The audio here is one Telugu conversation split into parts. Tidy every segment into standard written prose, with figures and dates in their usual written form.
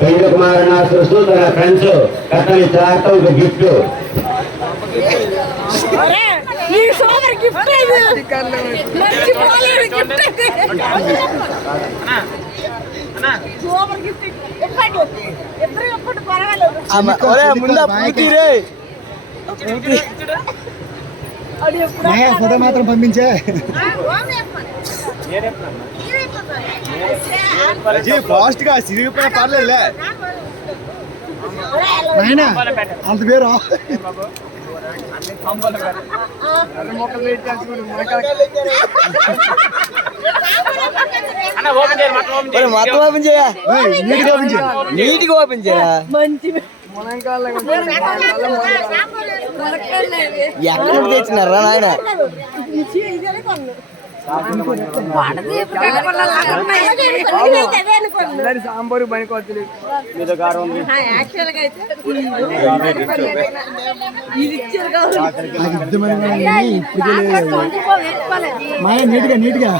పెండ్లి కుమారుని ఆశిస్తూ తన ఫ్రెండ్స్ కట్టని చాట ఒక గిఫ్ట్ ఫోటో మాత్రం పంపించే ఫాస్ట్ గా సిరిగిపోయిన పర్లేదులే అంత పేరు మొత్తం ఓపెన్ చేయ నీట్గా ఓపెన్ చేయ ఎక్కడ తెచ్చినారా నాయన సాంబారు పనికొచ్చు నీట్గా నీట్గా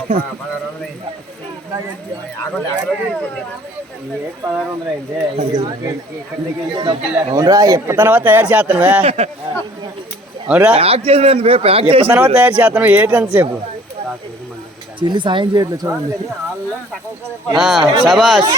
అవునరా ఎప్పతనవా తయారు చేస్తాను అవునరా ఎప్పతనవా తయారు చేస్తాను ఏంటి అంతసేపు చెల్లి సాయం చేయట్లేదు చూడండి శబాష్